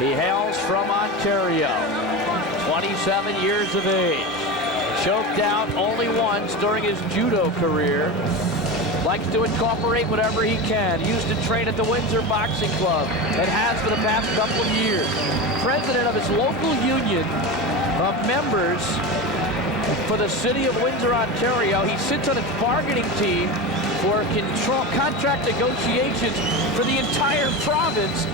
He hails from Ontario, 27 years of age. Choked out only once during his judo career. Likes to incorporate whatever he can. He used to train at the Windsor Boxing Club and has for the past couple of years. President of his local union of members for the city of Windsor, Ontario. He sits on its bargaining team for contract negotiations for the entire province.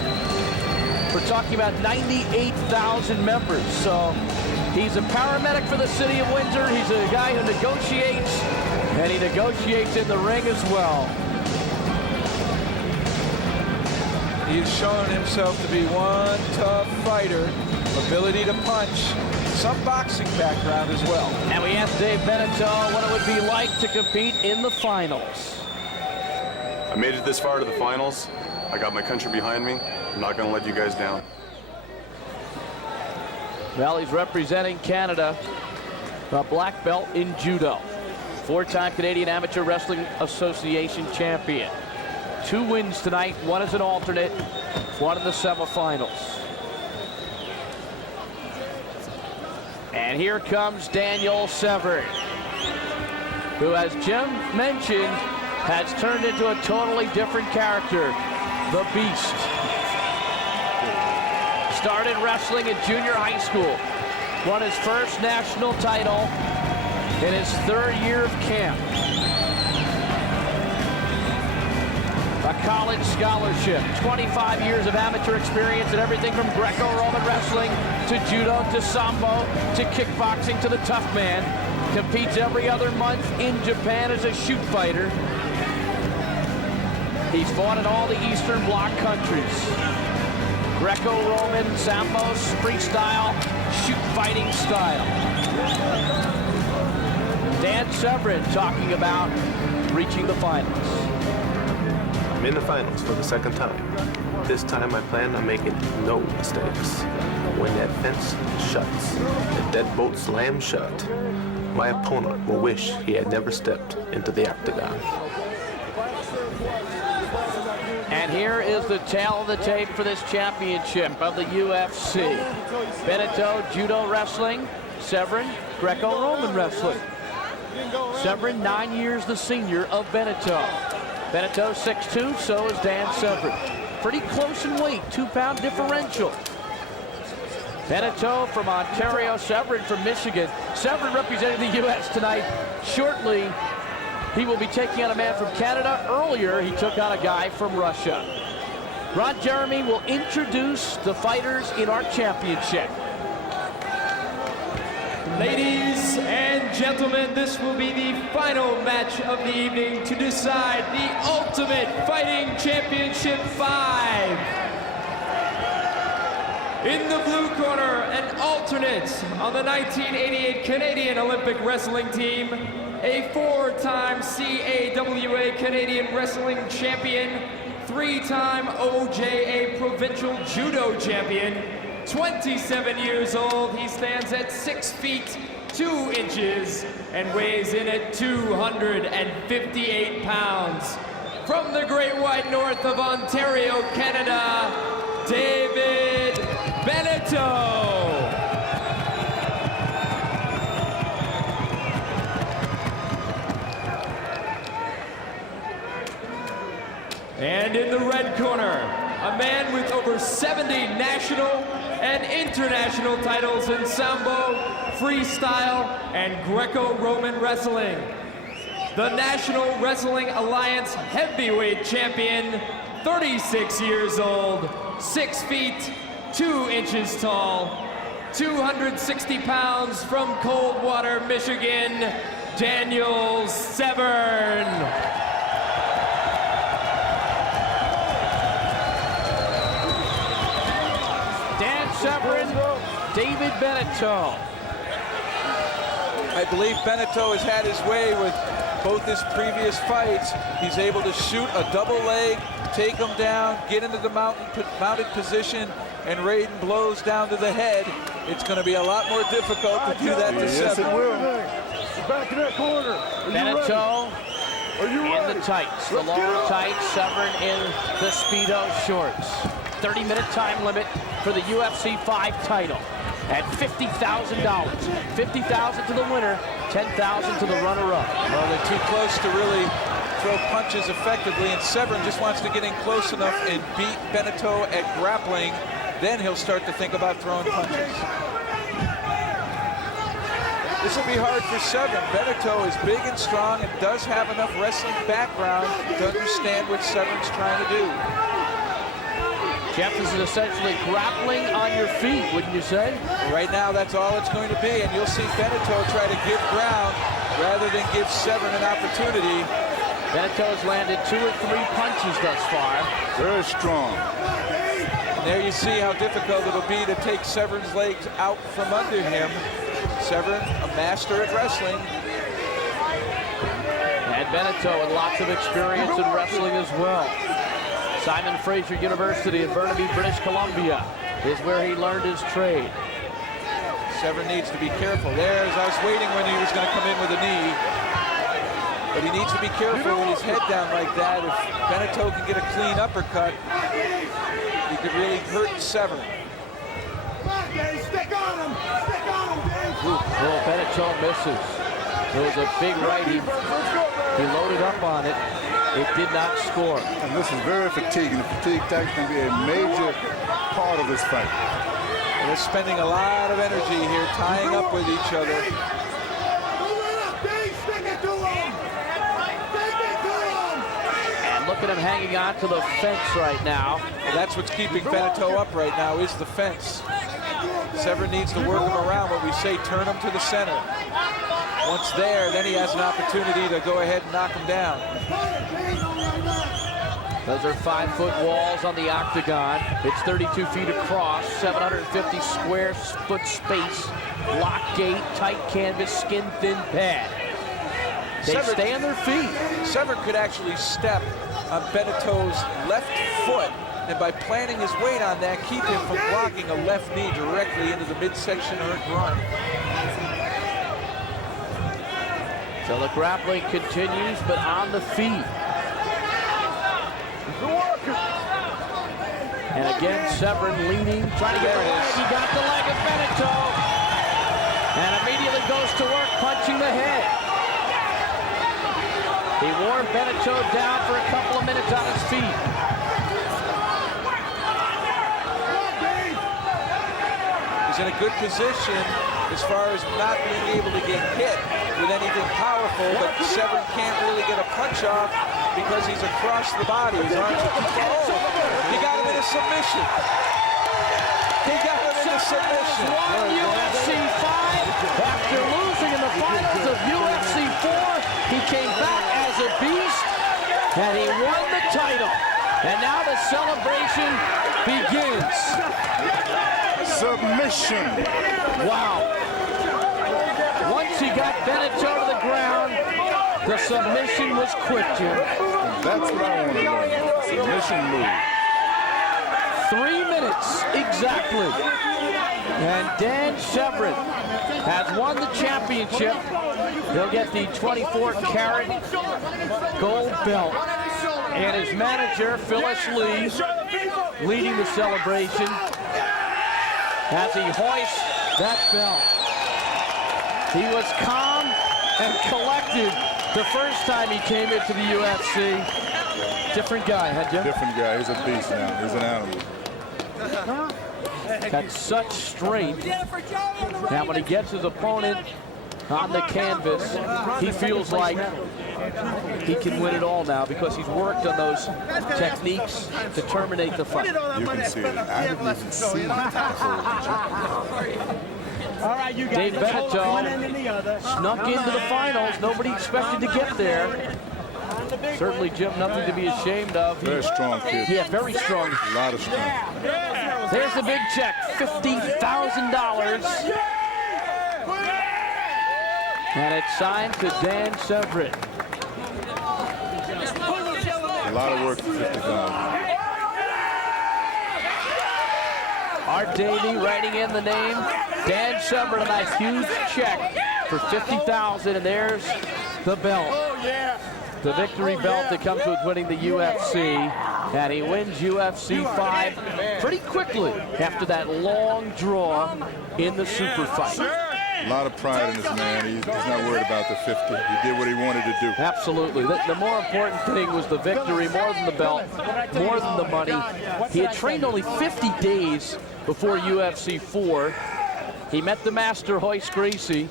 We're talking about 98,000 members. So he's a paramedic for the city of Windsor. He's a guy who negotiates, and he negotiates in the ring as well. He's shown himself to be one tough fighter, ability to punch, some boxing background as well. And we asked Dave Bennett what it would be like to compete in the finals. I made it this far to the finals. I got my country behind me. I'm not going to let you guys down. Well, he's representing Canada, a black belt in judo. Four-time Canadian Amateur Wrestling Association champion. 2 wins tonight, 1 as an alternate, 1 in the semifinals. And here comes Daniel Severn, who, as Jim mentioned, has turned into a totally different character, the Beast. Started wrestling in junior high school, won his first national title in his 3rd year of camp. A college scholarship, 25 years of amateur experience in everything from Greco-Roman wrestling to judo to sambo to kickboxing to the tough man. Competes every other month in Japan as a shoot fighter. He's fought in all the Eastern Bloc countries. Greco-Roman, sambo, freestyle, shoot fighting style. Dan Severn talking about reaching the finals. I'm in the finals for the 2nd time. This time I plan on making no mistakes. When that fence shuts, the deadbolt slams shut, my opponent will wish he had never stepped into the octagon. And here is the tail of the tape for this championship of the UFC. Bенето, judo wrestling. Severn, Greco-Roman wrestling. Severn, 9 years the senior of Bенето. Bennett 6'2", so is Dan Severn. Pretty close in weight, 2-pound differential. Bennett from Ontario, Severn from Michigan. Severn representing the U.S. tonight. Shortly, he will be taking on a man from Canada. Earlier, he took on a guy from Russia. Ron Jeremy will introduce the fighters in our championship. Ladies and gentlemen, this will be the final match of the evening to decide the Ultimate Fighting Championship 5. In the blue corner, an alternate on the 1988 Canadian Olympic Wrestling Team, a 4-time CAWA Canadian Wrestling Champion, 3-time OJA Provincial Judo Champion, 27 years old. He stands at 6 feet 2 inches and weighs in at 258 pounds. From the Great White North of Ontario, Canada, David Bennето. And in the red corner, a man with over 70 national and international titles in sambo, freestyle, and Greco-Roman wrestling. The National Wrestling Alliance heavyweight champion, 36 years old, 6 feet 2 inches tall, 260 pounds, from Coldwater, Michigan, Daniel Severn. Severn, David Bennето. I believe Bennето has had his way with both his previous fights. He's able to shoot a double leg, take him down, get into the mounted position, and rain blows down to the head. It's going to be a lot more difficult to do that to Severn. Yes, it will. Back in that corner. Bennето in the tights, the lower tights, Severn in the Speedo shorts. 30-minute time limit for the UFC 5 title at $50,000. $50,000 to the winner, $10,000 to the runner-up. Well, they're too close to really throw punches effectively, and Sеверн just wants to get in close enough and beat Bенето at grappling. Then he'll start to think about throwing punches. This will be hard for Sеверн. Bенето is big and strong and does have enough wrestling background to understand what Severn's trying to do. Jeff, this is essentially grappling on your feet, wouldn't you say? Right now, that's all it's going to be, and you'll see Bенето try to give ground rather than give Sеверн an opportunity. Bенето has landed 2 or 3 punches thus far. Very strong. And there you see how difficult it'll be to take Severn's legs out from under him. Sеверн, a master at wrestling. And Bенето with lots of experience in wrestling as well. Simon Fraser University in Burnaby, British Columbia is where he learned his trade. Sеверн needs to be careful. There's, I was waiting when he was going to come in with a knee. But he needs to be careful with his head down like that. If Bенето can get a clean uppercut, he could really hurt Sеверn. Stick on him! Stick on him, Dave! Well, Bенето misses. It was a big right. He loaded up on it. It did not score. And this is very fatiguing. The fatigue tactic can be a major part of this fight. And they're spending a lot of energy here, tying up with each other. And look at him hanging on to the fence right now. And that's what's keeping Bенето up right now, is the fence. Sеверн needs to work him around, what we say, turn him to the center. Once there, then he has an opportunity to go ahead and knock him down. Those are 5-foot walls on the octagon. It's 32 feet across, 750 square foot space, lock gate, tight canvas, skin-thin pad. They stay on their feet. Sеверн could actually step on Beneto's left foot, and by planting his weight on that, keep him from blocking a left knee directly into the midsection or groin. So the grappling continues, but on the feet. And again, Sеверн leaning, trying to get the leg. He got the leg of Bенето. And immediately goes to work, punching the head. He wore Bенето down for a couple of minutes on his feet. He's in a good position as far as not being able to get hit with anything powerful, but Sеверн can't really get a punch off because he's across the body. His arms are too far. Oh, he got him in a submission. He got him in a submission. Won UFC 5 after losing in the finals of UFC 4. He came back as a beast, and he won the title. And now the celebration begins. Submission. Wow. Once he got Bенето to the ground, the submission was quick, Jim. That's what I want to learn. Submission move. 3 minutes exactly. And Dan Sеверн has won the championship. He'll get the 24-karat gold belt. And his manager, Phyllis Lee, leading the celebration as he hoists that belt. He was calm and collected the first time he came into the UFC. Different guy, huh, Jim? Different guy. He's a beast now. He's an animal. Got such strength. Now when he gets his opponent on the canvas, he feels like he can win it all now because he's worked on those techniques to terminate the fight. You can see it. I didn't even see the whole Dave Bенето snuck into the finals. Nobody expected to get there. Certainly, Jim, nothing to be ashamed of. Very strong kid. Yeah, very strong. A lot of strength. There's the big check, $50,000. And it's signed to Dan Sеверн. A lot of work for $50,000. Art Davey writing in the name Dan Sеверн on that huge check for $50,000, and there's the belt. The victory belt that comes with winning the UFC. And he wins UFC 5 pretty quickly after that long draw in the super fight. A lot of pride in this man. He's not worried about the 50. He did what he wanted to do. Absolutely. The more important thing was the victory, more than the belt, more than the money. He had trained only 50 days before UFC 4. He met the master, Royce Gracie.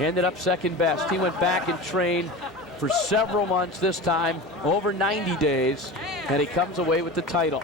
Ended up second best. He went back and trained for several months this time, over 90 days, and he comes away with the title.